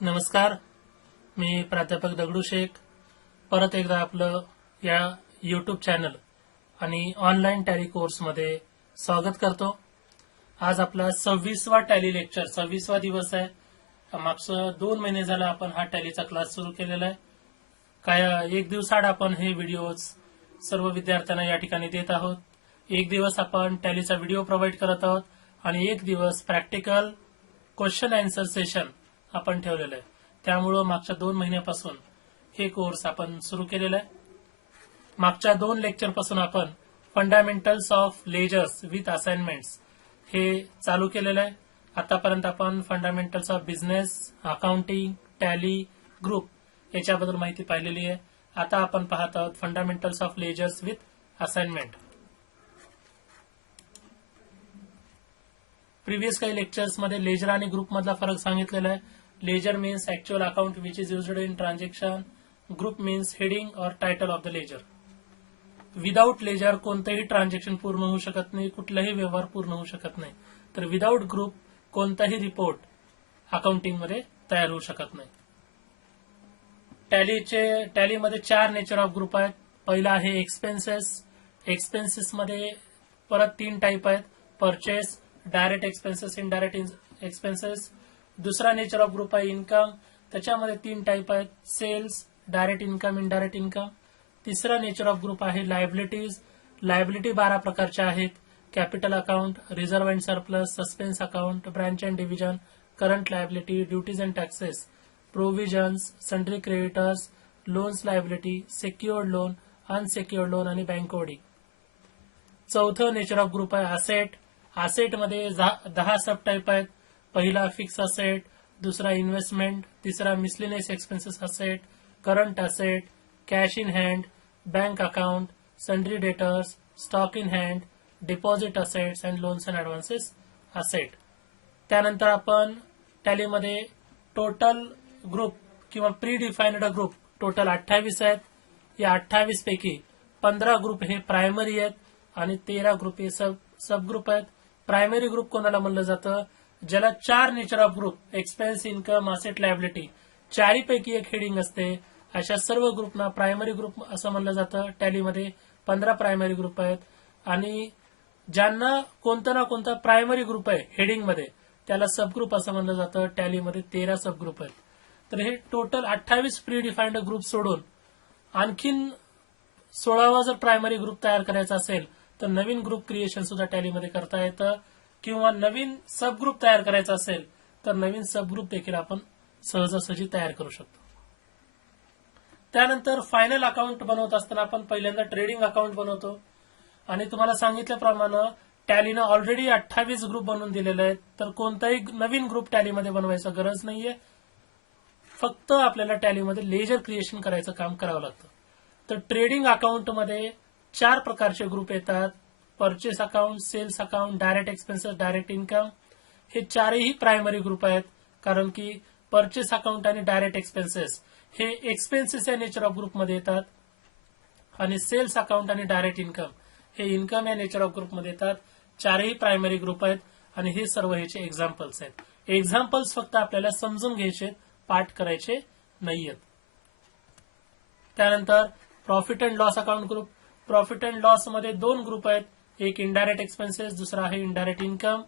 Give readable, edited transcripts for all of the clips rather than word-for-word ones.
नमस्कार, मी प्राध्यापक दगडूशेख परत एकदा आपलं या यूट्यूब चॅनल आणि ऑनलाईन टॅली कोर्समध्ये स्वागत करतो. आज आपला 26वा टॅली लेक्चर 26वा दिवस आहे. मागचं 2 महिने झालं आपण हा टॅलीचा क्लास सुरू केलेला आहे. एक दिवसाआड आपण हे व्हिडिओज सर्व विद्यार्थ्यांना या ठिकाणी देत आहोत. एक दिवस आपण टॅलीचा व्हिडिओ प्रोव्हाइड करत आहोत आणि एक दिवस प्रॅक्टिकल क्वेश्चन अँसर सेशन आपण ठेवलेलं आहे. त्यामुळं मागच्या 2 महिन्यापासून हे कोर्स आपण सुरू केलेला आहे. मागच्या 2 लेक्चर पासून आपण fundamentals of ledgers with assignments हे चालू केलेलं आहे. आतापर्यंत आपण fundamentals of business, accounting, Tally, group याच्याबद्दल माहिती पाहिलेली आहे. आता आपण पाहत आहोत fundamentals of ledgers with assignment. Previous काही लेक्चर्स मध्ये लेजर आणि ग्रुप मधला फरक सांगितलेला आहे. Ledger means actual account which is used in transaction. Group means heading और title of the ledger. Without ledger कोणतेही ट्रान्झॅक्शन पूर्ण होऊ शकत नाही, कुठलाही व्यवहार पूर्ण होऊ शकत नाही. तर विदाउट ग्रुप कोणताही रिपोर्ट अकाउंटिंग मध्ये तयार होऊ शकत नाही. टॅलीमध्ये 4 नेचर ऑफ ग्रुप आहेत. पहिला आहे एक्सपेन्सेस. एक्सपेन्सेस मध्ये परत 3 टाईप आहेत: purchase, direct expenses, indirect expenses. दुसरा नेचर ऑफ ग्रुप आहे इन्कम. त्याच्यामध्ये 3 टाईप आहेत: sales, direct income, indirect income. तिसरा नेचर ऑफ ग्रुप आहे लायबिलिटीज. लायबिलिटी 12 प्रकारच्या आहेत: capital account, reserve and surplus, suspense account, branch and division, current liability, duties and taxes, provisions, sundry creditors, loans liability, secured loan, unsecured loan आणि bank OD. चौथं nature of group आहे asset. Asset मध्ये 10 सब type आहेत. पहिला fix asset, दुसरा investment, तिसरा miscellaneous expenses asset, current asset, cash in hand, bank account, sundry debtors, stock in hand, deposit assets and loans and advances asset. त्यानंतर आपण टॅलीमध्ये total group किंवा प्री डिफाईन्ड ग्रुप टोटल 28 आहेत. या 28 पैकी 15 group हे प्रायमरी आहेत आणि 13 ग्रुप हे सब ग्रुप आहेत. प्रायमरी ग्रुप कोणाला म्हणलं जातं? ज्याला 4 nature of group expense, income, asset, liability 4 पैकी एक हेडिंग असते, अशा सर्व ग्रुपना प्रायमरी ग्रुप असं म्हणलं जातं. टॅलीमध्ये 15 प्रायमरी ग्रुप आहेत आणि ज्यांना कोणता ना कोणता प्रायमरी ग्रुप आहे हेडिंग मध्ये त्याला सब ग्रुप असं म्हणलं जातं. टॅलीमध्ये 13 सब ग्रुप आहेत. तर हे टोटल 28 प्री डिफाईन्ड ग्रुप सोडून आणखीन 16वा जर प्रायमरी ग्रुप तयार करायचा असेल तर नवीन ग्रुप क्रिएशन सुद्धा टॅलीमध्ये करता येतं, किंवा नवीन सब ग्रुप तयार करायचा असेल तर नवीन सब ग्रुप देखील आपण सहजासहजी तयार करू शकतो. त्यानंतर फायनल अकाउंट बनवत असताना आपण पहिल्यांदा ट्रेडिंग अकाउंट बनवतो आणि तुम्हाला सांगितल्याप्रमाणे टॅलीनं ऑलरेडी 28 ग्रुप बनवून दिलेले आहेत. तर कोणताही नवीन ग्रुप टॅलीमध्ये बनवायची गरज नाहीये. फक्त आपल्याला टॅलीमध्ये लेजर क्रिएशन करायचं काम करावं लागतं. तर ट्रेडिंग अकाउंटमध्ये 4 प्रकारचे ग्रुप येतात: purchase account, sales account, direct expenses, direct income. हे 4ही प्रायमरी ग्रुप आहेत, कारण की परचेस अकाउंट आणि डायरेक्ट एक्सपेन्सेस हे एक्सपेन्सेस या नेचर ऑफ ग्रुपमध्ये येतात आणि सेल्स अकाउंट आणि डायरेक्ट इन्कम हे इन्कम या नेचर ऑफ ग्रुपमध्ये येतात. 4ही प्रायमरी ग्रुप आहेत आणि हे सर्व ह्याचे एक्झाम्पल्स आहेत. एक्झाम्पल्स फक्त आपल्याला समजून घ्यायचे, पाठ करायचे नाहीयेत. त्यानंतर profit and loss account group. Profit and loss मध्ये 2 ग्रुप आहेत: एक इनडायरेक्ट एक्सपेन्सेस, दुसरा आहे इनडायरेक्ट इन्कम.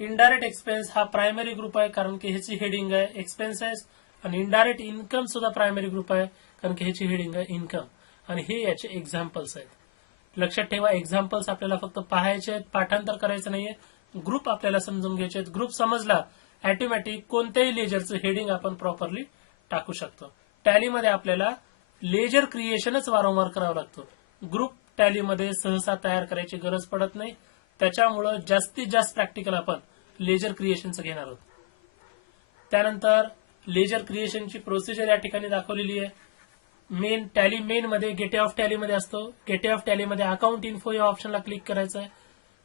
इनडायरेक्ट एक्सपेन्स हा प्रायमरी ग्रुप आहे, कारण की ह्याची हेडिंग आहे एक्सपेन्सेस, आणि इनडायरेक्ट इन्कम सुद्धा प्रायमरी ग्रुप आहे, कारण की ह्याची हेडिंग आहे इन्कम. आणि हे याचे एक्झाम्पल्स आहेत. लक्षात ठेवा, एक्झाम्पल्स आपल्याला फक्त पाहायचे आहेत, पाठांतर करायचं नाहीये. ग्रुप आपल्याला समजून घ्यायचे आहेत. ग्रुप समजला ऑटोमॅटिक कोणत्याही लेजरचं हेडिंग आपण प्रॉपरली टाकू शकतो. टॅलीमध्ये आपल्याला लेजर क्रिएशनच वारंवार करावं लागतं. ग्रुप टॅलीमध्ये सहसा तयार करायची गरज पडत नाही. त्याच्यामुळं जास्तीत जास्त प्रॅक्टिकल आपण लेजर क्रिएशनचं घेणार आहोत. त्यानंतर लेजर क्रिएशनची प्रोसिजर या ठिकाणी दाखवलेली आहे. टॅली मेन मध्ये गेटवे ऑफ टॅलीमध्ये असतो. गेटवे ऑफ टॅलीमध्ये अकाउंट इन्फो या ऑप्शनला क्लिक करायचं आहे.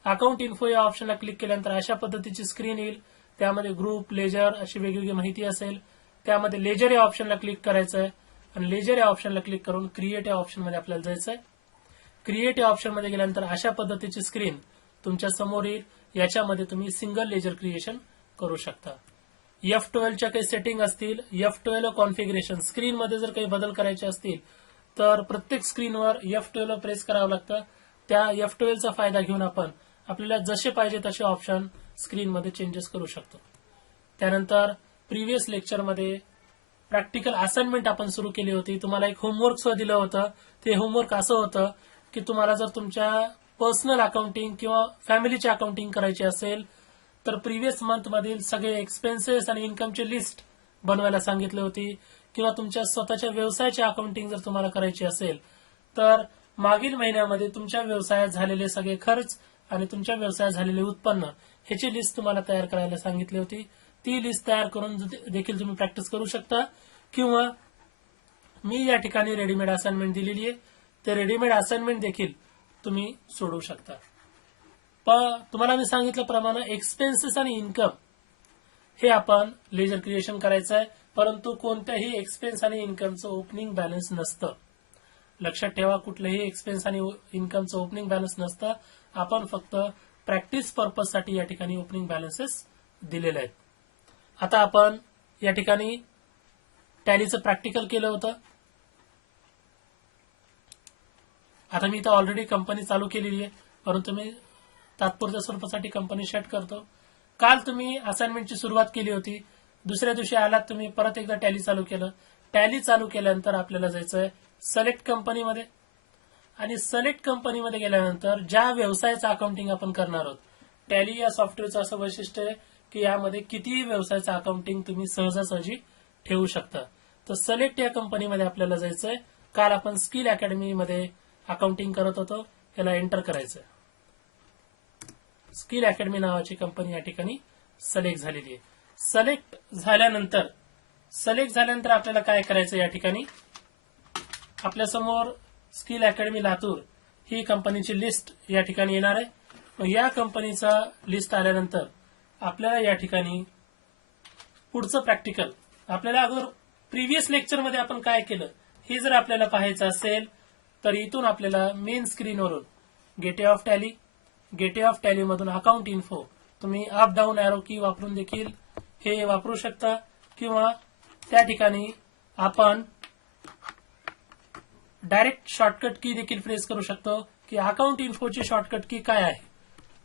अकाउंट इन्फो या ऑप्शनला क्लिक केल्यानंतर अशा पद्धतीची स्क्रीन येईल. त्यामध्ये ग्रुप, लेजर अशी वेगवेगळी माहिती असेल. त्यामध्ये लेजर या ऑप्शनला क्लिक करायचं आहे आणि लेजर या ऑप्शनला क्लिक करून क्रिएट या ऑप्शनमध्ये आपल्याला जायचं आहे. क्रिएट या ऑप्शनमध्ये गेल्यानंतर अशा पद्धतीची स्क्रीन तुमच्या समोर येईल. याच्यामध्ये तुम्ही सिंगल लेजर क्रिएशन करू शकता. F12च्या काही सेटिंग असतील, F12 कॉन्फिगरेशन, स्क्रीनमध्ये जर काही बदल करायचे असतील तर प्रत्येक स्क्रीनवर F12 प्रेस करावं लागतं. त्या F12चा फायदा घेऊन आपण आपल्याला जसे पाहिजे तसे ऑप्शन स्क्रीनमध्ये चेंजेस करू शकतो. त्यानंतर प्रिव्हियस लेक्चरमध्ये प्रॅक्टिकल असाइनमेंट आपण सुरू केली होती. तुम्हाला एक होमवर्क सुद्धा दिलं होतं. ते होमवर्क असं होतं की तुम्हाला जर तुमच्या पर्सनल अकाउंटिंग किंवा फॅमिलीची अकाउंटिंग करायची असेल तर प्रिव्हियस मंथ मधील सगळे एक्सपेन्सेस आणि इन्कमची लिस्ट बनवायला सांगितली होती. किंवा तुमच्या स्वतःच्या व्यवसायाची अकाउंटिंग जर तुम्हाला करायची असेल तर मागील महिन्यामध्ये तुमच्या व्यवसायात झालेले सगळे खर्च आणि तुमच्या व्यवसायात झालेले उत्पन्न ह्याची लिस्ट तुम्हाला तयार करायला सांगितली होती. ती लिस्ट तयार करून देखील तुम्ही प्रॅक्टिस करू शकता. किंवा मी या ठिकाणी रेडीमेड असाइनमेंट दिलेली आहे. ते रेडीमेड असाइनमेंट देखील तुम्ही सोडवू शकता. तुम्हाला मी सांगितल्याप्रमाणे एक्सपेन्सेस आणि इन्कम हे आपण लेजर क्रिएशन करायचं आहे. परंतु कोणत्याही एक्सपेन्स आणि इन्कमचं ओपनिंग बॅलन्स नसतं. लक्षात ठेवा, कुठलंही एक्सपेन्स आणि इन्कमचं ओपनिंग बॅलन्स नसतं. आपण फक्त प्रॅक्टिस पर्पजसाठी या ठिकाणी ओपनिंग बॅलन्सेस दिलेले आहेत. आता आपण या ठिकाणी टॅलीचं प्रॅक्टिकल केलं होतं. आता मी इथं ऑलरेडी कंपनी चालू केलेली आहे, परंतु मी तात्पुरत्या स्वरूपासाठी कंपनी सेट करतो. काल तुम्ही असाइनमेंटची सुरुवात केली होती, दुसऱ्या दिवशी आलात तुम्ही परत एकदा टॅली चालू केलं. टॅली चालू केल्यानंतर आपल्याला जायचंय सिलेक्ट कंपनीमध्ये आणि सिलेक्ट कंपनीमध्ये गेल्यानंतर ज्या व्यवसायाचं अकाउंटिंग आपण करणार आहोत, टॅली या सॉफ्टवेअरचं असं वैशिष्ट्य आहे की यामध्ये कितीही व्यवसायाचं अकाउंटिंग तुम्ही सहजासहजी ठेवू शकता. तर सिलेक्ट या कंपनीमध्ये आपल्याला जायचंय. काल आपण स्किल अकॅडमीमध्ये अकाउंटिंग करत होतो, याला एंटर करायचंय. स्किल अकॅडमी नावाची कंपनी या ठिकाणी सिलेक्ट झालेली आहे. सिलेक्ट झाल्यानंतर आपल्याला काय करायचं, या ठिकाणी आपल्यासमोर स्किल अकॅडमी लातूर ही कंपनीची लिस्ट या ठिकाणी येणार आहे. मग या कंपनीचा लिस्ट आल्यानंतर आपल्याला या ठिकाणी पुढचं प्रॅक्टिकल, आपल्याला अगोदर प्रिव्हियस लेक्चरमध्ये आपण काय केलं हे जर आपल्याला पाहायचं असेल तर इथून आपल्याला मेन स्क्रीनवरून गेटवे ऑफ टॅली मधून अकाउंट इन्फो तुम्ही अप डाऊन एरो की वापरून देखील हे वापरू शकता. किंवा त्या ठिकाणी आपण डायरेक्ट शॉर्टकट की देखील प्रेस करू शकतो की अकाउंट इन्फोची शॉर्टकट की काय आहे.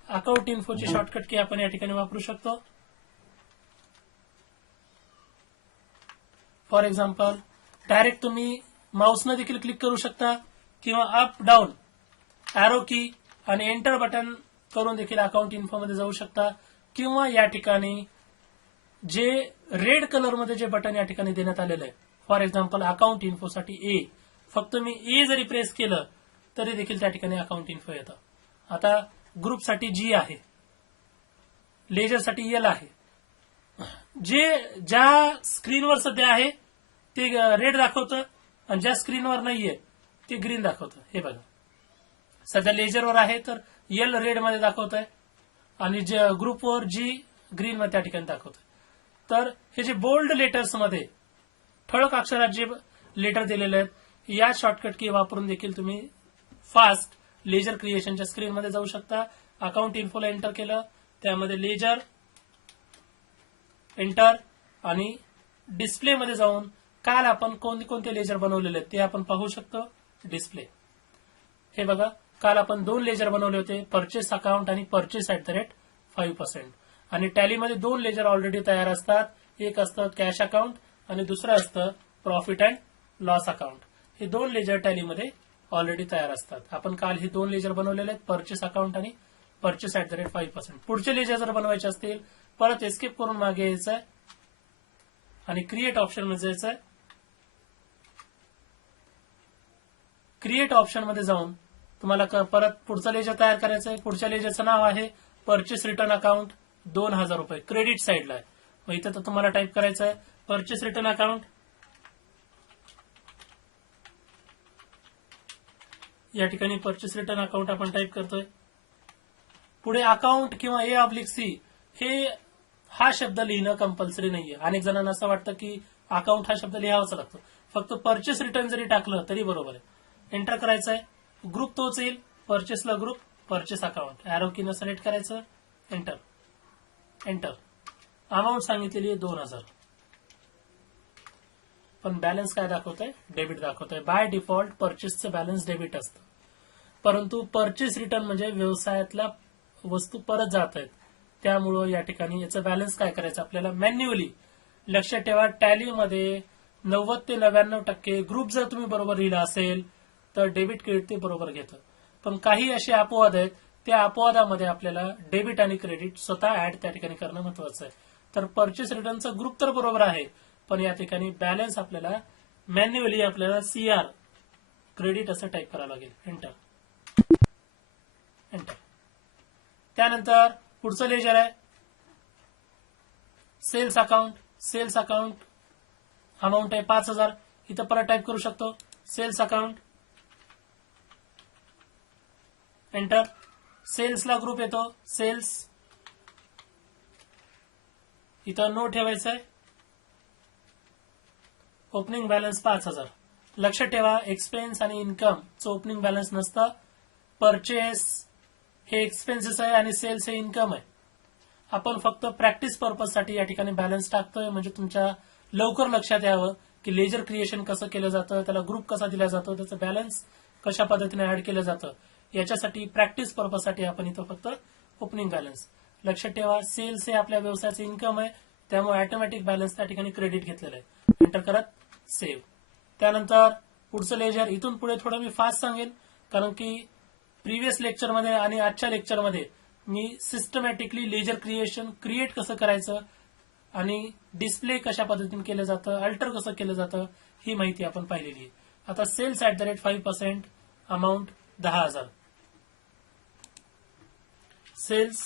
अकाउंट इन्फोची शॉर्टकट की आपण या ठिकाणी वापरू शकतो. फॉर एक्झाम्पल डायरेक्ट तुम्ही माऊसनं देखील क्लिक करू शकता किंवा अप डाऊन एरो की आणि एंटर बटन करून देखील अकाउंट इन्फो मध्ये जाऊ शकता. किंवा या ठिकाणी जे रेड कलर मध्ये जे बटन या ठिकाणी देण्यात आलेलं आहे, फॉर एक्झाम्पल अकाउंट इन्फोसाठी ए, फक्त मी ए जरी प्रेस केलं तरी देखील त्या ठिकाणी अकाउंट इन्फो येतं. आता ग्रुपसाठी जी आहे, लेजरसाठी एल आहे. ज्या स्क्रीनवर सध्या आहे ते रेड दाखवतं आणि ज्या स्क्रीनवर नाहीये ते ग्रीन दाखवतं. हे बघा, सध्या लेजरवर आहे तर एल रेड मध्ये दाखवत आहे आणि ग्रुपवर जी ग्रीन मध्ये त्या ठिकाणी दाखवत आहे. तर हे जे बोल्ड लेटर्स मध्ये ठळक अक्षरात जे लेटर दिलेले आहेत, या शॉर्टकट की वापरून देखील तुम्ही फास्ट लेजर क्रिएशनच्या स्क्रीनमध्ये जाऊ शकता. अकाउंट इन्फोला एंटर केलं, त्यामध्ये लेजर एंटर आणि डिस्प्ले मध्ये जाऊन काल आपण कोणते लेजर बनवलेले आहेत ते आपण पाहू शकतो. डिस्प्ले, हे बघा, काल आपण 2 लेजर बनवले होते, परचेस अकाउंट आणि परचेस @5%. आणि टॅलीमध्ये 2 लेजर ऑलरेडी तयार असतात. एक असतं कॅश अकाउंट आणि दुसरं असतं प्रॉफिट अँड लॉस अकाउंट. हे 2 लेजर टॅलीमध्ये ऑलरेडी तयार असतात. आपण काल हे 2 लेजर बनवलेले आहेत, परचेस अकाउंट आणि परचेस @5%. पुढचे लेजर जर बनवायचे असतील परत एस्केप करून मागे यायचंय आणि क्रिएट ऑप्शन मध्ये जायचंय. क्रिएट ऑप्शन मध्ये जाऊन तुम्हाला परत पुढचं लेजर तयार करायचं आहे. पुढच्या लेजरचं नाव आहे परचेस रिटर्न अकाउंट, 2000 रुपये क्रेडिट साईडला आहे. मग इथं तर तुम्हाला टाईप करायचं आहे परचेस रिटर्न अकाउंट. या ठिकाणी परचेस रिटर्न अकाउंट आपण टाईप करतोय. पुढे अकाउंट किंवा A/C हे हा शब्द लिहिणं कंपल्सरी नाहीये. अनेक जणांना असं वाटतं की अकाउंट हा शब्द लिहावाच लागतो. फक्त परचेस रिटर्न जरी टाकलं तरी बरोबर आहे. एंटर करायचं आहे. ग्रुप तोच येईल, परचेसला ग्रुप, परचेस अकाउंट. एरो कीनं सिलेक्ट करायचं, एंटर. अमाऊंट सांगितलेली आहे 2000, पण बॅलन्स काय दाखवतंय, डेबिट दाखवतंय. बाय डिफॉल्ट परचेसचं बॅलन्स डेबिट असतं, परंतु परचेस रिटर्न म्हणजे व्यवसायातल्या वस्तू परत जात आहेत, त्यामुळं या ठिकाणी याचं बॅलन्स काय करायचं आपल्याला मॅन्युअली. लक्षात ठेवा, टॅलीमध्ये 90 ते 99% ग्रुप जर तुम्ही बरोबर लिहिला असेल तर डेबिट क्रेडिट ते बरोबर घेतं. पण काही असे अपवाद आहेत, त्या अपवादामध्ये आपल्याला डेबिट आणि क्रेडिट स्वतः ऍड त्या ठिकाणी करणं महत्वाचं आहे. तर परचेस रिटर्नचा ग्रुप तर बरोबर आहे, पण या ठिकाणी बॅलन्स आपल्याला मॅन्युअली आपल्याला CR क्रेडिट असं टाईप करावं लागेल. Enter enter. त्यानंतर पुढचं लेजर आहे sales account. Sales account amount आहे 5000. इथं परत टाईप करू शकतो सेल्स अकाउंट. एंटर. सेल्सला ग्रुप येतो सेल्स. इथं नो ठेवायचं आहे. Opening balance 5000. लक्षात ठेवा, एक्सपेन्स आणि इन्कमचं ओपनिंग बॅलन्स नसतं. परचेस हे एक्सपेन्सेस आहे आणि सेल्स हे इन्कम आहे. आपण फक्त प्रॅक्टिस पर्पजसाठी या ठिकाणी बॅलन्स टाकतोय, म्हणजे तुमच्या लवकर लक्षात यावं की लेजर क्रिएशन कसं केलं जातं, त्याला ग्रुप कसा दिला जातो, त्याचं बॅलन्स कशा पद्धतीने ऍड केलं जातं, याच्यासाठी प्रॅक्टिस पर्पजसाठी आपण इथं फक्त ओपनिंग बॅलन्स. लक्षात ठेवा, सेल्स हे आपल्या व्यवसायाचं इन्कम आहे, त्यामुळे ऑटोमॅटिक बॅलन्स त्या ठिकाणी क्रेडिट घेतलेलं आहे. एंटर करत सेव्ह. त्यानंतर पुढचं लेजर, इथून पुढे थोडं मी फास्ट सांगेन, कारण की प्रिव्हियस लेक्चरमध्ये आणि आजच्या लेक्चरमध्ये मी सिस्टमॅटिकली लेजर क्रिएशन क्रिएट कसं करायचं आणि डिस्प्ले कशा पद्धतीने केलं जातं, अल्टर कसं केलं जातं, ही माहिती आपण पाहिलेली आहे. आता सेल्स @ 5%, अमाऊंट 10,000. सेल्स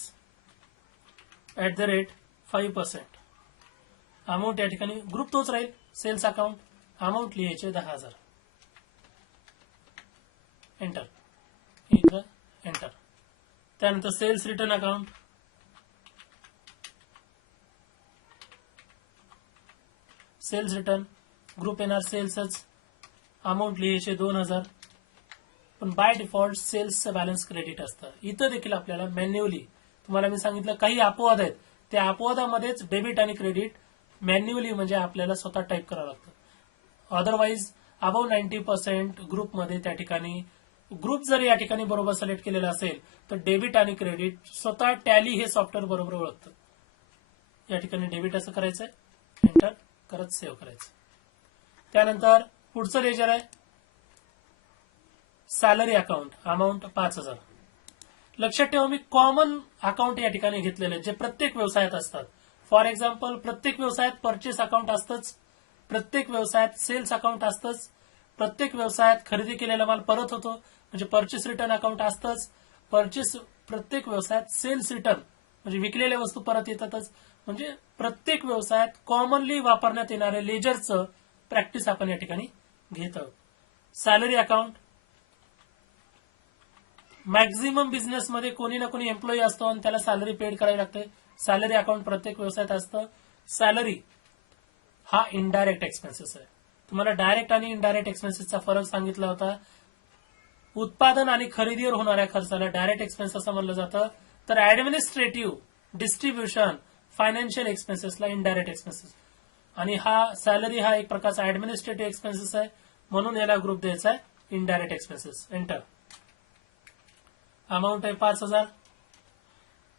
@ 5%, अमाऊंट या ठिकाणी ग्रुप तोच राहील सेल्स अकाउंट. अमाऊंट लिहायचे 10,000. एंटर. इथं एंटर. त्यानंतर sales return account. Sales return group येणार सेल्सच. अमाऊंट लिहायचे 2000, पण बाय डिफॉल्ट सेल्सचं बॅलन्स क्रेडिट असतं. इथं देखील आपल्याला मॅन्युअली, तुम्हाला मी सांगितलं काही अपवाद आहेत, त्या अपवादामध्येच डेबिट आणि क्रेडिट मॅन्युअली म्हणजे आपल्याला स्वतः टाईप करावं लागतं. अदरवाईज अबव 90% ग्रुपमध्ये त्या ठिकाणी ग्रुप जर या ठिकाणी बरोबर सिलेक्ट केलेला असेल तर डेबिट आणि क्रेडिट स्वतः टॅली हे सॉफ्टवेअर बरोबर ओळखतं. या ठिकाणी डेबिट असं करायचंय, एंटर करत सेव्ह करायचं. त्यानंतर पुढचं लेजर आहे सॅलरी अकाउंट. अमाऊंट 5000. लक्षात ठेवा, मी कॉमन अकाउंट या ठिकाणी घेतलेले जे प्रत्येक व्यवसायात असतात. फॉर एक्झाम्पल, प्रत्येक व्यवसायात परचेस अकाउंट असतंच, प्रत्येक व्यवसायात सेल्स अकाउंट असतंच, प्रत्येक व्यवसायात खरेदी केलेला माल परत होतो म्हणजे परचेस रिटर्न अकाउंट असतंच, प्रत्येक व्यवसायात सेल्स रिटर्न म्हणजे विकलेल्या वस्तू परत येतातच. म्हणजे प्रत्येक व्यवसायात कॉमनली वापरण्यात येणारे लेजरचं प्रॅक्टिस आपण या ठिकाणी घेत आहोत. सॅलरी अकाउंट, मॅक्झिमम बिझनेसमध्ये कोणी ना कोणी एम्प्लॉई असतो आणि त्याला सॅलरी पेड करावी लागते. सॅलरी अकाउंट प्रत्येक व्यवसायात असतं. सॅलरी हा इनडायरेक्ट एक्सपेन्सेस आहे. तुम्हाला डायरेक्ट आणि इनडायरेक्ट एक्सपेन्सेसचा फरक सांगितला होता. उत्पादन आणि खरेदीवर होणाऱ्या खर्चाला डायरेक्ट एक्सपेन्स असं म्हणलं जातं, तर ऍडमिनिस्ट्रेटिव्ह, डिस्ट्रीब्युशन, फायनान्शियल एक्सपेन्सेसला इनडायरेक्ट एक्सपेन्सेस. आणि हा सॅलरी हा एक प्रकारचा ऍडमिनिस्ट्रेटिव्ह एक्सपेन्सेस आहे, म्हणून याला ग्रुप द्यायचा आहे इनडायरेक्ट एक्सपेन्सेस. एंटर. अमाऊंट आहे 5000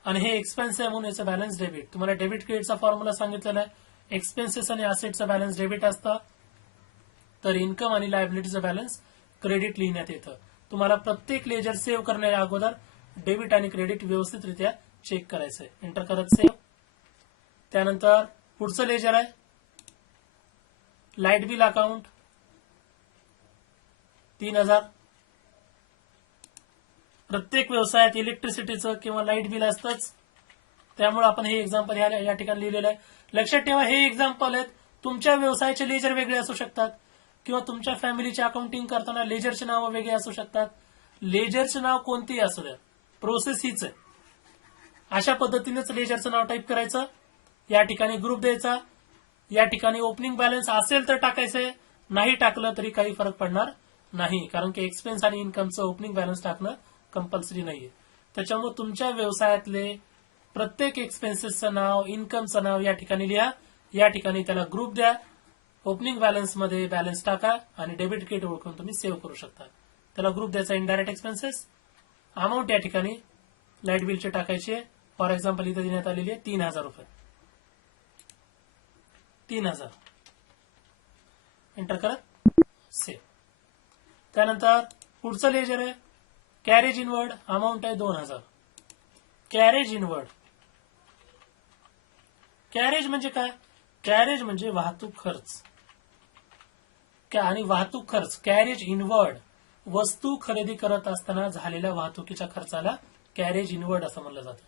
आणि हे एक्सपेन्स आहे म्हणून याचं बॅलन्स डेबिट. तुम्हाला डेबिट क्रेडिटचा फॉर्म्युला सांगितलेला आहे. एक्सपेन्सेस आणि असेटचं बॅलन्स डेबिट असतं, तर इन्कम आणि लायबिलिटीचं बॅलन्स क्रेडिट लिहिण्यात येतं. तुम्हाला प्रत्येक लेजर सेव्ह करण्याच्या अगोदर डेबिट आणि क्रेडिट व्यवस्थितरित्या चेक करायचंय. एंटर करत सेव्ह. त्यानंतर पुढचं लेजर आहे लाईट बिल अकाउंट. 3000. प्रत्येक व्यवसायात इलेक्ट्रिसिटीचं किंवा लाईट बिल असतंच, त्यामुळे आपण हे एक्झाम्पल या ठिकाणी लिहिलेलं आहे. लक्षात ठेवा, हे एक्झाम्पल आहेत. तुमच्या व्यवसायाचे लेजर वेगळे असू शकतात किंवा तुमच्या फॅमिलीचे अकाउंटिंग करताना लेजरचे नाव वेगळे असू शकतात. लेजरचं नाव कोणतेही असू द्या, प्रोसेस हीच आहे. अशा पद्धतीनेच लेजरचं नाव टाईप करायचं. या ठिकाणी ग्रुप द्यायचा. या ठिकाणी ओपनिंग बॅलन्स असेल तर टाकायचंय, नाही टाकलं तरी काही फरक पडणार नाही, कारण की एक्सपेन्स आणि इन्कमचं ओपनिंग बॅलन्स टाकणं कंपल्सरी नाहीये. त्याच्यामुळे तुमच्या व्यवसायातले प्रत्येक एक्सपेन्सेसचं नाव, इन्कमचं नाव या ठिकाणी लिहा. या ठिकाणी त्याला ग्रुप द्या. ओपनिंग बॅलन्स मध्ये बॅलन्स टाका आणि डेबिट क्रेडिट ओळखून तुम्ही सेव्ह करू शकता. त्याला ग्रुप द्यायचा इनडायरेक्ट एक्सपेन्सेस. अमाऊंट या ठिकाणी लाईट बिलचे टाकायचे. फॉर एक्झाम्पल इथे देण्यात आलेली आहे 3,000 रुपये. 3,000 एंटर करत सेव्ह. त्यानंतर पुढचं लेजर आहे कॅरेज इनवर्ड. अमाऊंट आहे 2,000. Carriage inward. कॅरेज म्हणजे काय? कॅरेज म्हणजे वाहतूक खर्च आणि वाहतूक खर्च. कॅरेज इनवर्ड वस्तू खरेदी करत असताना झालेल्या वाहतुकीच्या खर्चाला कॅरेज इनवर्ड असं म्हणलं जातं.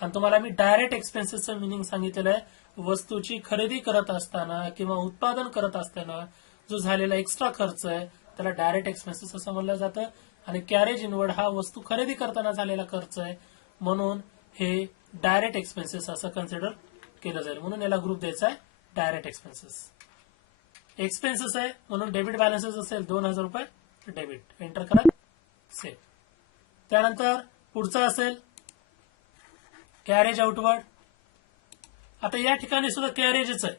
आणि तुम्हाला मी डायरेक्ट एक्सपेन्सेसचं मिनिंग सांगितलेलं आहे. वस्तूची खरेदी करत असताना किंवा उत्पादन करत असताना जो झालेला एक्स्ट्रा खर्च आहे त्याला डायरेक्ट एक्सपेन्सेस असं म्हणलं जातं. आणि कॅरेज इनवर्ड हा वस्तू खरेदी करताना झालेला खर्च आहे म्हणून हे डायरेक्ट एक्सपेन्सेस असं कन्सिडर केलं जाईल. म्हणून याला ग्रुप द्यायचा आहे डायरेक्ट एक्सपेन्सेस. एक्सपेन्सेस आहे म्हणून डेबिट बॅलन्सेस असेल 2,000 रुपये डेबिट. एंटर करा सेव्ह. त्यानंतर पुढचं असेल कॅरेज आउटवर्ड. आता या ठिकाणी सुद्धा कॅरेजच आहे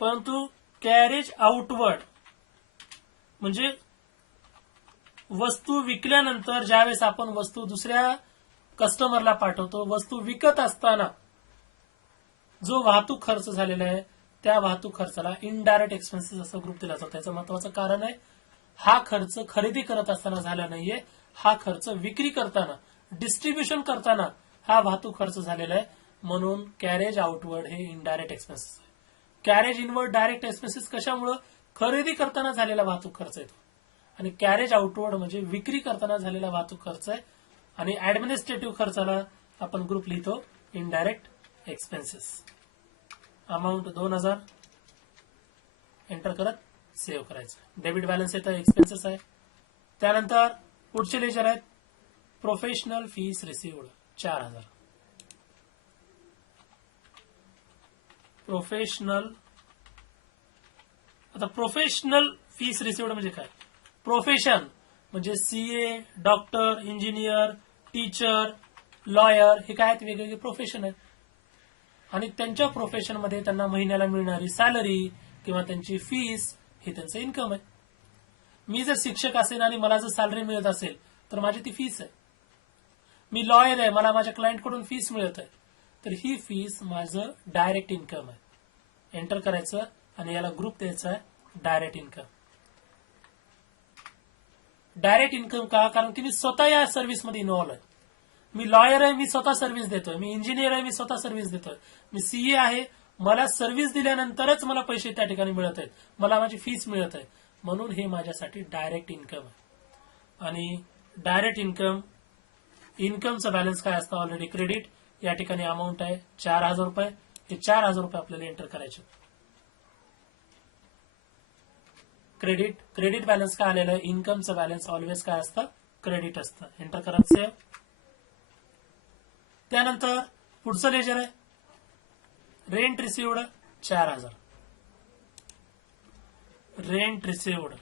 परंतु कॅरेज आउटवर्ड म्हणजे वस्तू विकल्यानंतर ज्यावेळेस आपण वस्तू दुसऱ्या कस्टमरला पाठवतो, वस्तू विकत असताना जो वाहतूक खर्च झालेला आहे त्या वाहतूक खर्चाला इनडायरेक्ट एक्सपेन्सेस असं ग्रुप दिला जातो. त्याचं महत्वाचं कारण आहे हा खर्च खरेदी करत असताना झाला नाहीये. हा खर्च विक्री करताना, डिस्ट्रीब्युशन करताना हा वाहतूक खर्च झालेला आहे म्हणून कॅरेज आउटवर्ड हे इनडायरेक्ट एक्सपेन्सेस आहे. कॅरेज इनवर्ड डायरेक्ट एक्सपेन्सेस कशामुळे? खरेदी करताना झालेला वाहतूक खर्च आहे तो. आणि कॅरेज आउटवर्ड म्हणजे विक्री करताना झालेला वाहतूक खर्च आहे. आणि ऍडमिनिस्ट्रेटिव्ह खर्चाला आपण ग्रुप लिहितो इनडायरेक्ट एक्सपेन्सेस. अमाऊंट 2,000 एंटर करत सेव्ह करायचं. डेबिट बॅलन्स येतं एक्सपेन्सेस आहे. त्यानंतर पुढचे लेजर आहेत प्रोफेशनल फीस रिसिव्ड 4,000. प्रोफेशनल. आता प्रोफेशनल फीस रिसिव्ड म्हणजे काय? प्रोफेशन म्हणजे CA, doctor, engineer, teacher, lawyer हे काय आहेत? वेगवेगळे प्रोफेशन आहेत. आणि त्यांच्या प्रोफेशन मध्ये त्यांना महिन्याला मिळणारी सॅलरी किंवा त्यांची फीस हे त्यांचं इन्कम आहे. मी जर शिक्षक असेल आणि मला जर सॅलरी मिळत असेल तर माझी ती फीस आहे. मी लॉयर आहे, मला माझ्या क्लायंट कडून फीस मिळत आहे तर ही फीस माझं डायरेक्ट इन्कम आहे. एंटर करायचं आणि याला ग्रुप द्यायचा आहे डायरेक्ट इन्कम. डायरेक्ट इन्कम का? कारण की मी स्वतः या सर्व्हिसमध्ये इन्व्हॉल्व आहे. मी लॉयर आहे, मी स्वतः सर्व्हिस देतोय. मी इंजिनियर आहे, मी स्वतः सर्व्हिस देतोय. मी सीए आहे, मला सर्व्हिस दिल्यानंतरच मला पैसे त्या ठिकाणी मिळत आहेत, मला माझी फीस मिळत आहे म्हणून हे माझ्यासाठी डायरेक्ट इन्कम आहे. आणि डायरेक्ट इन्कमचा बॅलन्स काय असतं? Already credit. या ठिकाणी अमाऊंट आहे 4,000 रुपये. हे 4,000 रुपये आपल्याला एंटर करायचे. क्रेडिट बॅलन्स काय आलेलं आहे? इन्कमचं बॅलन्स ऑलवेज काय असतं? क्रेडिट असतं. एंटर करत सेव्ह. त्यानंतर पुढचं लेजर आहे रेंट रिसिव्ड 4,000. Rent received.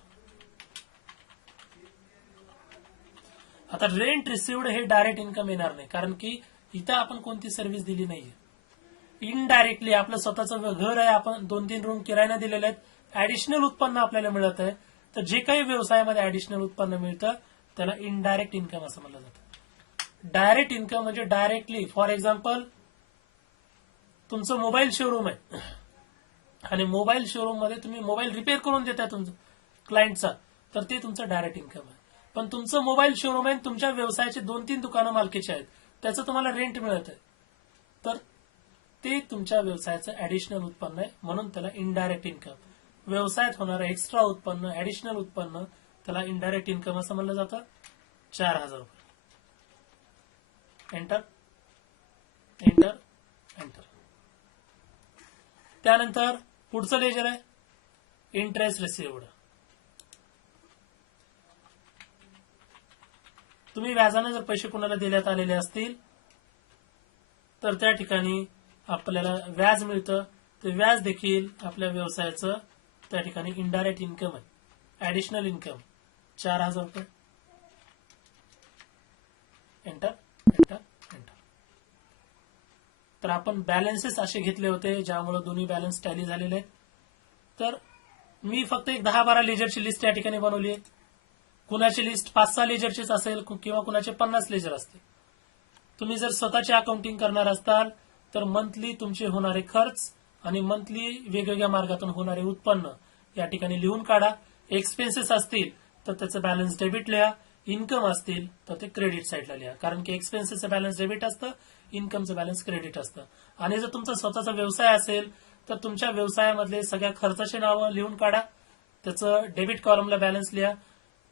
आता रेंट रिसिव्ड हे डायरेक्ट इन्कम येणार नाही कारण की इथं आपण कोणती सर्व्हिस दिली नाहीये. इनडायरेक्टली आपलं स्वतःचं घर आहे, आपण 2-3 रूम किरायाने दिलेले आहेत, ऍडिशनल उत्पन्न आपल्याला मिळत आहे. तर जे काही व्यवसायामध्ये ऍडिशनल उत्पन्न मिळतं त्याला इनडायरेक्ट इन्कम असं म्हणलं जातं. डायरेक्ट इन्कम म्हणजे डायरेक्टली, फॉर एक्झाम्पल तुमचं मोबाईल शोरूम आहे आणि मोबाईल शोरूम मध्ये तुम्ही मोबाईल रिपेअर करून देताय तुमचं क्लायंटचा तर ते तुमचं डायरेक्ट इन्कम आहे. पण तुमचं मोबाईल शोरूम आहे, तुमच्या व्यवसायाचे 2-3 दुकानं मालकीचे आहेत, त्याचं तुम्हाला रेंट मिळत आहे तर ते तुमच्या व्यवसायाचं ऍडिशनल उत्पन्न आहे म्हणून त्याला इनडायरेक्ट इन्कम. व्यवसायात होणारं एक्स्ट्रा उत्पन्न, ऍडिशनल उत्पन्न त्याला इनडायरेक्ट इन्कम असं म्हणलं जातं. 4,000 रुपये. Enter enter enter. त्यानंतर पुढचं लेजर आहे इंटरेस्ट रिसिव्ड. तुम्ही व्याजाने जर पैसे कोणाला देण्यात आलेले असतील तर त्या ठिकाणी आपल्याला व्याज मिळतं. ते व्याज देखील आपल्या व्यवसायाचं त्या ठिकाणी इनडायरेक्ट इन्कम आहे, ऍडिशनल इन्कम. 4,000 रुपये. Enter enter enter. तर आपण बॅलन्सेस असे घेतले होते ज्यामुळे दोन्ही बॅलन्स टॅली झालेले आहेत. तर मी फक्त एक 10-12 लेजरची लिस्ट या ठिकाणी बनवली आहे. कुणाची लिस्ट 5-6 लेजरचीच असेल किंवा कुणाचे 50 लेजर असतील. तुम्ही जर स्वतःचे अकाउंटिंग करणार असाल तर मंथली तुमचे होणारे खर्च आणि मंथली वेगवेगळ्या मार्गातून होणारे उत्पन्न या ठिकाणी लिहून काढा. एक्सपेन्सेस असतील तर त्याचं बॅलन्स डेबिट लिहा, इन्कम असतील तर ते क्रेडिट साईडला लिहा. कारण की एक्सपेन्सेसचं बॅलन्स डेबिट असतं, इन्कमचं बॅलन्स क्रेडिट असतं. आणि जर तुमचा स्वतःचा व्यवसाय असेल तर तुमच्या व्यवसायामधले सगळ्या खर्चाचे नावं लिहून काढा, त्याचं डेबिट कॉलमला बॅलन्स लिहा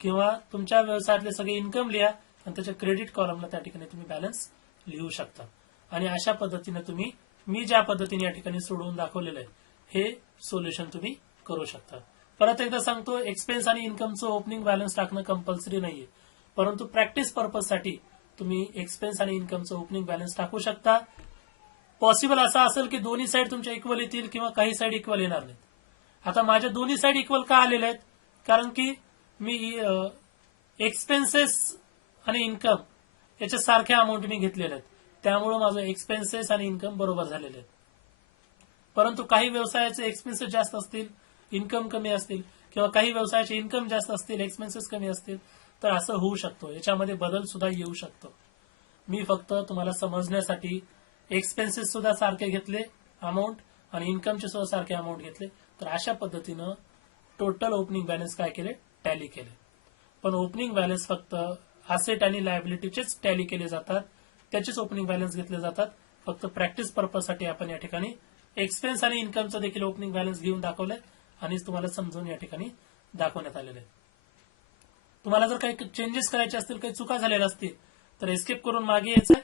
किंवा तुमच्या व्यवसायातले सगळे इन्कम लिहा आणि त्याच्या क्रेडिट कॉलमला त्या ठिकाणी तुम्ही बॅलन्स लिहू शकता. आणि अशा पद्धतीने तुम्ही मी ज्या पद्धतीने या ठिकाणी सोडवून दाखवलेलं आहे हे सोल्युशन तुम्ही करू शकता. परत एकदा सांगतो, एक्सपेन्स आणि इन्कमचं ओपनिंग बॅलन्स टाकणं कंपल्सरी नाहीये, परंतु प्रॅक्टिस पर्पजसाठी तुम्ही एक्सपेन्स आणि इन्कमचं ओपनिंग बॅलन्स टाकू शकता. पॉसिबल असा असेल की दोन्ही साईड तुमच्या इक्वल येतील किंवा काही साईड इक्वल येणार नाहीत. आता माझ्या दोन्ही साईड इक्वल का आलेल्या आहेत? कारण की मी एक्सपेन्सेस आणि इन्कम याच्या सारख्या अमाऊंट मी घेतलेल्या आहेत, त्यामुळे माझं एक्सपेन्सेस आणि इन्कम बरोबर झालेले आहेत. परंतु काही व्यवसायाचे एक्सपेन्सेस जास्त असतील, इन्कम कमी असतील किंवा काही व्यवसायाचे इन्कम जास्त असतील, एक्सपेन्सेस कमी असतील, तर असं होऊ शकतो. याच्यामध्ये बदल सुद्धा येऊ शकतो. मी फक्त तुम्हाला समजण्यासाठी एक्सपेन्सेस सुद्धा सारखे घेतले अमाऊंट आणि इन्कमचे सुद्धा सारखे अमाऊंट घेतले. तर अशा पद्धतीनं टोटल ओपनिंग बॅलन्स काय केले? टॅली केले. पण ओपनिंग बॅलन्स फक्त असेट आणि लायबिलिटीचेच टॅली केले जातात, त्याचेच ओपनिंग बॅलन्स घेतले जातात. फक्त प्रॅक्टिस पर्पजसाठी आपण या ठिकाणी एक्सपेन्स आणि इन्कमचं देखील ओपनिंग बॅलन्स घेऊन दाखवलंय आणि तुम्हाला समजून या ठिकाणी दाखवण्यात आलेलं आहे. तुम्हाला जर काही चेंजेस करायचे असतील, काही चुका झालेल्या असतील तर एस्केप करून मागे यायचंय.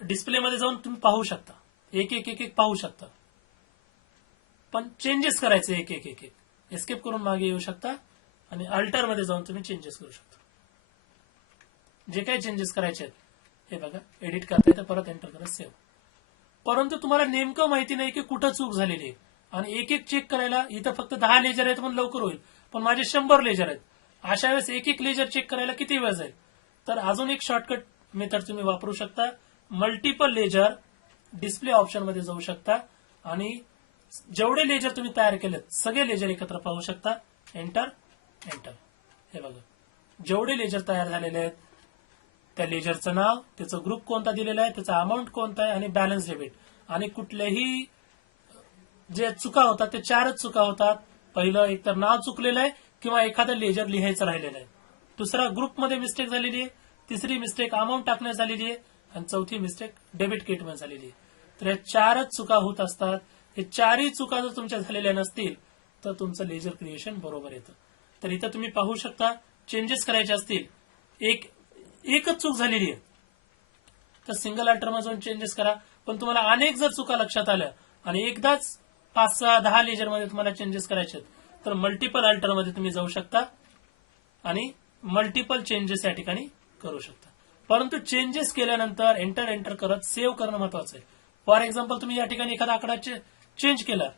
डिस्प्लेमध्ये जाऊन तुम्ही पाहू शकता, एक एक पाहू शकता. पण चेंजेस करायचे एक एक एस्केप करून मागे येऊ शकता आणि अल्टर मध्ये जाऊन तुम्ही चेंजेस करू शकता. जे काही चेंजेस करायचे आहेत हे बघा, एडिट करता येतं, परत एंटर करा, सेव्ह. परंतु तुम्हाला नेमकं माहिती नाही की कुठं चूक झालेली आहे आणि एक एक चेक करायला इथं फक्त 10 लेजर आहेत म्हणून लवकर होईल, पण माझे 100 लेजर आहेत. अशा वेळेस एक एक लेजर चेक करायला किती वेळ जाईल? तर अजून एक शॉर्टकट मेथड तुम्ही वापरू शकता. मल्टिपल लेजर डिस्प्ले ऑप्शन मध्ये जाऊ शकता आणि जेवढे लेजर तुम्ही तयार केलेत सगळे लेजर एकत्र पाहू शकता. Enter enter. हे बघा, जेवढे लेजर तयार झालेले आहेत त्या लेजरचं नाव, त्याचं ग्रुप कोणता दिलेला आहे, त्याचा अमाऊंट कोणता आहे आणि बॅलन्स डेबिट. आणि कुठल्याही जे चुका होतात ते 4च चुका होतात. पहिलं एकतर नाव चुकलेलं आहे किंवा एखादं लेजर लिहायचं राहिलेलं आहे. दुसरा ग्रुपमध्ये मिस्टेक झालेली आहे. तिसरी मिस्टेक अमाऊंट टाकण्यात झालेली आहे आणि चौथी मिस्टेक डेबिट किटमध्ये झालेली आहे. तर या 4च चुका होत असतात. हे 4ही चुका जर तुमच्या झालेल्या नसतील तर तुमचं लेजर क्रिएशन बरोबर येतं. तर इथं तुम्ही पाहू शकता, चेंजेस करायचे असतील, एकच चूक झालेली आहे तर सिंगल अल्टरमध्ये जाऊन चेंजेस करा. पण तुम्हाला अनेक जर चुका लक्षात आल्या आणि एकदाच 5-6-10 लेजरमध्ये तुम्हाला चेंजेस करायचे तर मल्टिपल अल्टरमध्ये तुम्ही जाऊ शकता आणि मल्टिपल चेंजेस या ठिकाणी करू शकता. परंतु चेंजेस केल्यानंतर एंटर एंटर करत सेव्ह करणं महत्वाचं आहे. फॉर एक्झाम्पल तुम्ही या ठिकाणी एखादा आकडा चेंज केला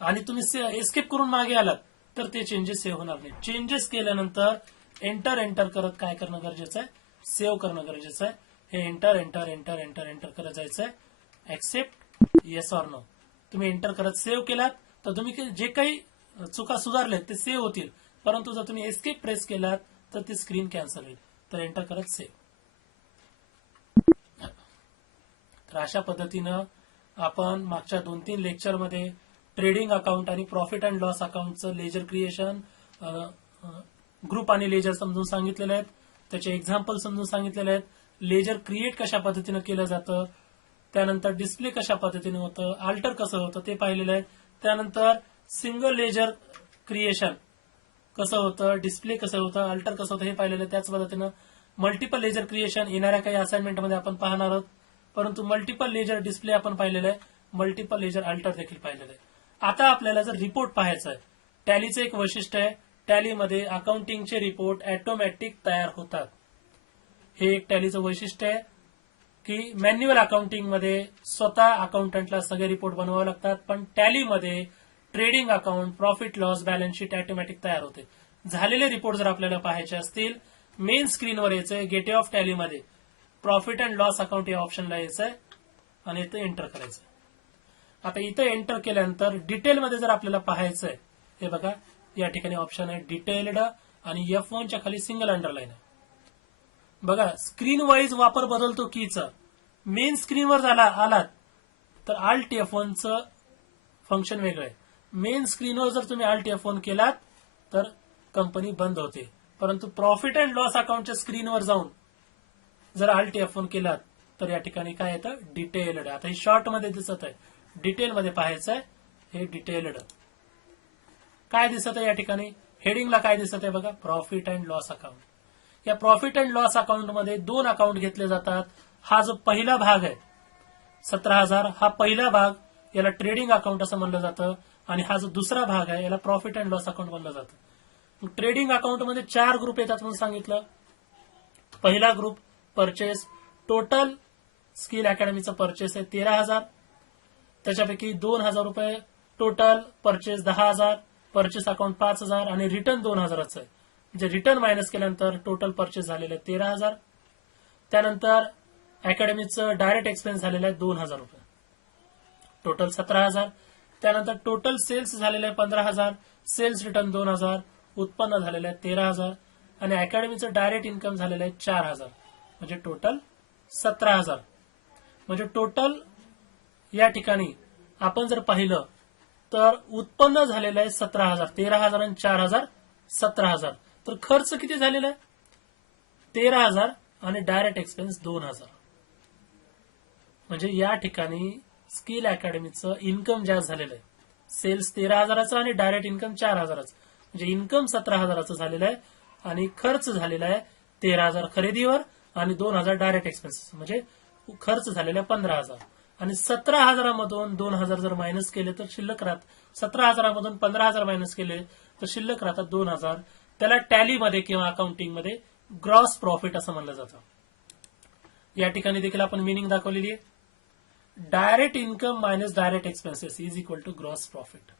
आणि तुम्ही एस्केप करून मागे आलात तर ते चेंजेस सेव्ह होणार नाही. चेंजेस केल्यानंतर एंटर एंटर करत काय करणं गरजेचं आहे? सेव्ह करणं गरजेचं आहे. हे enter enter enter enter enter करत जायचं आहे. Accept, yes or no. तुम्ही एंटर करत सेव्ह केलात तर तुम्ही जे काही चुका सुधारल्यात ते सेव्ह होतील. परंतु जर तुम्ही एस्केप प्रेस केलात तर ती स्क्रीन कॅन्सल होईल. तर एंटर करत सेव्ह. तर अशा पद्धतीनं आपण मागच्या 2-3 लेक्चरमध्ये ट्रेडिंग अकाउंट आणि प्रॉफिट अँड लॉस अकाउंटचं लेजर क्रिएशन, ग्रुप आणि लेजर समजून सांगितलेले आहेत. त्याचे एक्झाम्पल समजून सांगितलेले आहेत. लेजर क्रिएट कशा पद्धतीनं केलं जातं, त्यानंतर डिस्प्ले कशा पद्धतीने होतं, अल्टर कसं होतं ते पाहिलेलं आहे. त्यानंतर सिंगल लेजर क्रिएशन कसं होतं, डिस्प्ले कसं होतं, अल्टर कसं होतं हे पाहिलेलं आहे. त्याच पद्धतीनं मल्टिपल लेजर क्रिएशन येणाऱ्या काही असाइनमेंटमध्ये आपण पाहणार आहोत. परंतु मल्टिपल लेजर डिस्प्ले आपण पाहिलेलं आहे, मल्टिपल लेजर अल्टर देखील पाहिलेलं आहे. आता आपल्याला जर रिपोर्ट पाहायचा आहे, टॅलीचं एक वैशिष्ट्य आहे, टॅलीमध्ये अकाउंटिंगचे रिपोर्ट ऑटोमॅटिक तयार होतात. हे एक टॅलीचं वैशिष्ट्य आहे की मॅन्युअल अकाउंटिंगमध्ये स्वतः अकाउंटंटला सगळे रिपोर्ट बनवावे लागतात, पण टॅलीमध्ये trading account, profit loss, balance sheet automatic तयार होते. झालेले रिपोर्ट जर आपल्याला पाहायचे असतील मेन स्क्रीनवर यायचंय गेटवे ऑफ टॅलीमध्ये. प्रॉफिट अँड लॉस अकाउंट या ऑप्शनला यायचंय आणि इथं एंटर करायचं. आता इथं एंटर केल्यानंतर डिटेलमध्ये जर आपल्याला पाहायचंय, हे बघा या ठिकाणी ऑप्शन आहे डिटेल्ड आणि F1 च्या खाली सिंगल अंडरलाईन आहे. बघा स्क्रीन वाईज वापर बदलतो कीचा. मेन स्क्रीनवर आलात तर Alt F1 चं फंक्शन वेगळं आहे. मेन स्क्रीनवर जर तुम्ही Alt F1 केलात तर कंपनी बंद होते, परंतु प्रॉफिट अँड लॉस अकाउंटच्या स्क्रीनवर जाऊन जर Alt F1 केलात तर या ठिकाणी काय येतं डिटेल्ड. आता हे शॉर्ट मध्ये दिसत आहे, डिटेलमध्ये पाहायचं आहे. हे डिटेल्ड काय दिसत आहे या ठिकाणी हेडिंगला काय दिसत आहे बघा प्रॉफिट अँड लॉस अकाउंट. या प्रॉफिट अँड लॉस अकाउंटमध्ये 2 अकाउंट घेतले जातात. हा जो पहिला भाग आहे 17,000 हा पहिला भाग, याला ट्रेडिंग अकाउंट असं म्हणलं जातं. आणि हा जो दुसरा भाग आहे याला प्रॉफिट अँड लॉस अकाउंट म्हणलं जातं. ट्रेडिंग अकाउंटमध्ये 4 ग्रुप येतात म्हणून सांगितलं. पहिला ग्रुप परचेस. टोटल स्किल अकॅडमीचं परचेस आहे 13,000. त्याच्यापैकी 2,000 रुपये टोटल परचेस 10,000, परचेस अकाउंट 5,000 आणि रिटर्न 2,000च आहे. म्हणजे रिटर्न मायनस केल्यानंतर टोटल परचेस झालेलं आहे 13,000. त्यानंतर अकॅडमीचं डायरेक्ट एक्सपेन्स झालेलं आहे 2,000 रुपये, टोटल 17,000. त्यानंतर टोटल सेल्स झालेलं आहे 15,000, सेल्स रिटर्न 2,000, उत्पन्न झालेलं आहे 13,000 आणि अकॅडमीचं डायरेक्ट इन्कम झालेलं आहे 4,000, म्हणजे टोटल 17,000. म्हणजे टोटल या ठिकाणी आपण जर पाहिलं तर उत्पन्न झालेलं आहे 17,000. 13,000 आणि 4,000 17,000. तर खर्च किती झालेला आहे 13,000 आणि डायरेक्ट एक्सपेन्स 2,000. म्हणजे या ठिकाणी स्किल अकॅडमीचं इन्कम जास्त झालेलं आहे. सेल्स 13,000चं आणि डायरेक्ट इन्कम 4,000चं. म्हणजे इन्कम 17,000चं झालेलं आहे आणि खर्च झालेला आहे 13,000 खरेदीवर आणि 2,000 डायरेक्ट एक्सपेन्सेस. म्हणजे खर्च झालेला आहे 15,000. आणि 17,000मधून 2,000 जर मायनस केले तर शिल्लक राहत. 17,000मधून 15,000 मायनस केले तर शिल्लक राहतात 2,000. त्याला टॅलीमध्ये किंवा अकाउंटिंगमध्ये ग्रॉस प्रॉफिट असं म्हणलं जातं. या ठिकाणी देखील आपण मिनिंग दाखवलेली आहे. Direct income minus direct expenses is equal to gross profit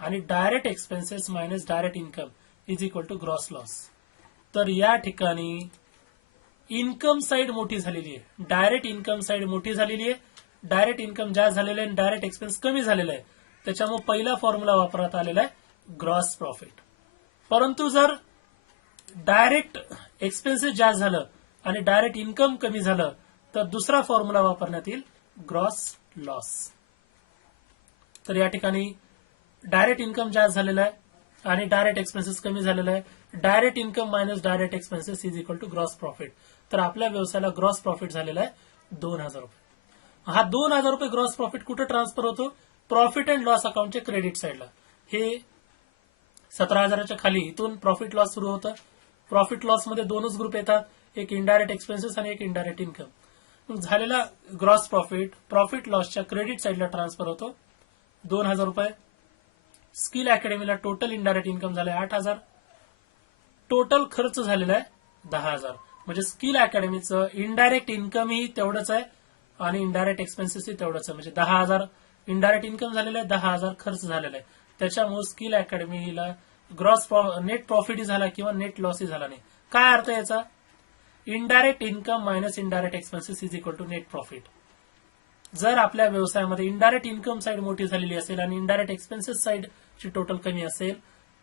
आणि direct expenses minus direct income is equal to gross loss. तर या ठिकाणी इन्कम साइड मोठी झालेली आहे, डायरेक्ट इन्कम साइड मोठी झालेली आहे. डायरेक्ट इन्कम जास्त झालेलं आहे आणि डायरेक्ट एक्सपेन्स कमी झालेला आहे. त्याच्यामुळे पहिला फॉर्म्युला वापरण्यात आलेला आहे ग्रॉस प्रॉफिट. परंतु जर डायरेक्ट एक्सपेन्सेस जास्त झालं आणि डायरेक्ट इन्कम कमी झालं तर दुसरा फॉर्म्युला वापरण्यात येईल ग्रॉस लॉस. तर या ठिकाणी डायरेक्ट इन्कम जास्त झालेला आहे आणि डायरेक्ट एक्सपेन्सेस कमी झालेला आहे. Direct income minus direct expenses is equal to gross profit. तर आपल्या व्यवसायाला ग्रॉस प्रॉफिट झालेला आहे 2,000 रुपये. हा 2,000 रुपये ग्रॉस प्रॉफिट कुठे ट्रान्सफर होतो प्रॉफिट अँड लॉस अकाउंटच्या क्रेडिट साईडला. हे 17,000च्या खाली इथून प्रॉफिट लॉस सुरू होतं. प्रॉफिट लॉस मध्ये 2च ग्रुप येतात, एक इनडायरेक्ट एक्सपेन्सेस आणि एक इनडायरेक्ट इन्कम. झालेला ग्रॉस प्रॉफिट प्रॉफिट लॉसच्या क्रेडिट साईडला ट्रान्सफर होतो 2,000 रुपये. स्किल अकॅडमीला टोटल इनडायरेक्ट इन्कम झाले 8,000, टोटल खर्च झालेला आहे 10,000. म्हणजे स्किल अकॅडमीचं इनडायरेक्ट इन्कमही तेवढंच आहे आणि इनडायरेक्ट एक्सपेन्सेसही तेवढंच आहे. म्हणजे 10,000 इनडायरेक्ट इन्कम झालेलं आहे, 10,000 खर्च झालेला आहे. त्याच्यामुळे स्किल अकॅडमीला ग्रॉस नेट प्रॉफिटही झाला किंवा नेट लॉसही झाला नाही. काय अर्थ याचा indirect income minus indirect expenses is equal to net profit. जर आपल्या व्यवसायामध्ये इनडायरेक्ट इन्कम साईड मोठी झालेली असेल आणि इनडायरेक्ट एक्सपेन्सेस साईडची टोटल कमी असेल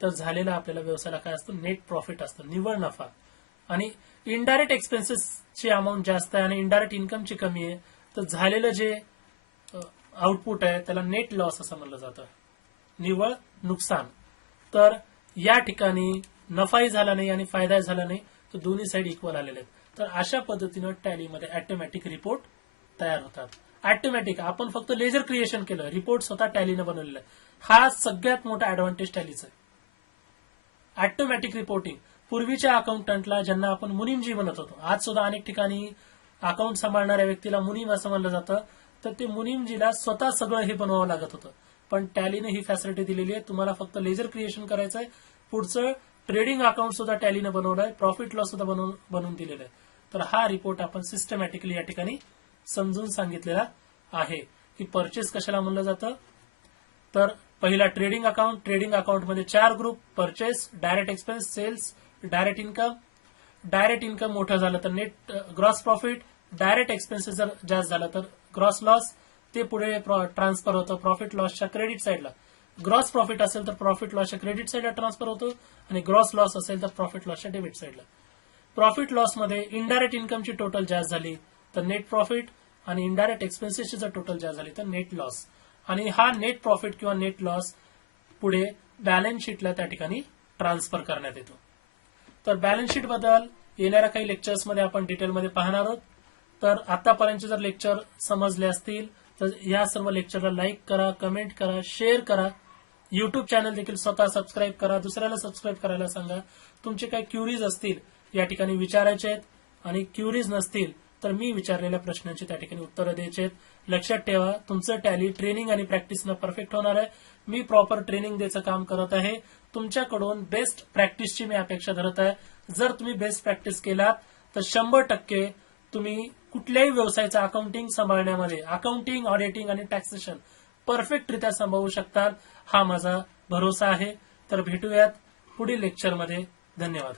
तर झालेला आपल्याला व्यवसायाला काय असतं नेट प्रॉफिट असतं, निव्वळ नफा. आणि इनडायरेक्ट एक्सपेन्सेसची अमाऊंट जास्त आहे आणि इनडायरेक्ट इन्कमची कमी आहे तर झालेलं जे आउटपुट आहे त्याला नेट लॉस असं म्हणलं जातं, निव्वळ नुकसान. तर या ठिकाणी नफाही झाला नाही आणि फायदाही झाला नाही, तर दोन्ही साईड इक्वल आलेले आहेत. तर अशा पद्धतीनं टॅलीमध्ये ऑटोमॅटिक रिपोर्ट तयार होतात. ऑटोमॅटिक आपण फक्त लेजर क्रिएशन केलं, रिपोर्ट स्वतः टॅलीनं बनवलेला आहे. हा सगळ्यात मोठा ऍडव्हान्टेज टॅलीचा आहे, ऑटोमॅटिक रिपोर्टिंग. पूर्वीच्या अकाउंटंटला ज्यांना आपण मुनीमजी म्हणत होतो, आज सुद्धा अनेक ठिकाणी अकाउंट सांभाळणाऱ्या व्यक्तीला मुनीम असं म्हणलं जातं, तर ते मुनीमजीला स्वतः सगळं हे बनवावं लागत होतं. पण टॅलीने ही फॅसिलिटी दिलेली आहे, तुम्हाला फक्त लेजर क्रिएशन करायचं आहे. पुढचं ट्रेडिंग अकाउंट सुद्धा टॅलीने बनवलं आहे, प्रॉफिट लॉस सुद्धा बनवून दिलेला आहे. तर हा रिपोर्ट आपण सिस्टमॅटिकली या ठिकाणी समजून सांगितलेला आहे की परचेस कशाला म्हणलं जातं. तर पहिला ट्रेडिंग अकाउंट, ट्रेडिंग अकाउंटमध्ये 4 group, purchase, direct expense, sales, direct income. Direct income मोठं झालं तर net gross profit, direct expenses जर जास्त झाला तर ग्रॉस लॉस ते पुढे ट्रान्सफर होतं प्रॉफिट लॉसच्या क्रेडिट साईडला. ग्रॉस प्रॉफिट असेल तर प्रॉफिट लॉसच्या क्रेडिट साईडला ट्रान्सफर होतो आणि ग्रॉस लॉस असेल तर प्रॉफिट लॉसच्या डेबिट साईडला. प्रॉफिट लॉस मध्ये इनडायरेक्ट इन्कमची टोटल जास्त झाली तर नेट प्रॉफिट आणि इनडायरेक्ट एक्सपेन्सेसची जर टोटल जास्त झाली तर नेट लॉस. आणि हा नेट प्रॉफिट किंवा नेट लॉस पुढे बॅलन्स शीटला त्या ठिकाणी ट्रान्सफर करण्यात येतो. तर बॅलन्स शीट बद्दल येणाऱ्या काही लेक्चर्समध्ये आपण डिटेलमध्ये पाहणार आहोत. तर आतापर्यंतचे जर लेक्चर समजले असतील तर या सर्व लेक्चरला लाईक करा, कमेंट करा, शेअर करा. युट्यूब चॅनल देखील स्वतः सबस्क्राईब करा, दुसऱ्याला सबस्क्राईब करायला सांगा. तुमचे काही क्युरीज असतील या ठिकाणी विचारायचे आहेत आणि क्युरीज नसतील तर मी विचारलेल्या प्रश्नांची त्या ठिकाणी उत्तरं द्यायची आहेत. लक्षात ठेवा, तुमचं टॅली ट्रेनिंग आणि प्रॅक्टिसनं परफेक्ट होणार आहे. मी प्रॉपर ट्रेनिंग द्यायचं काम करत आहे. तुमच्याकडून बेस्ट प्रॅक्टिसची मी अपेक्षा धरत आहे. जर तुम्ही बेस्ट प्रॅक्टिस केलात तर 100% तुम्ही कुठल्याही व्यवसायाचं अकाउंटिंग सांभाळण्यामध्ये अकाउंटिंग, ऑडिटिंग आणि टॅक्सेशन परफेक्टरित्या सांभाळू शकतात हा माझा भरोसा आहे. तर भेटूयात पुढील लेक्चरमध्ये. धन्यवाद.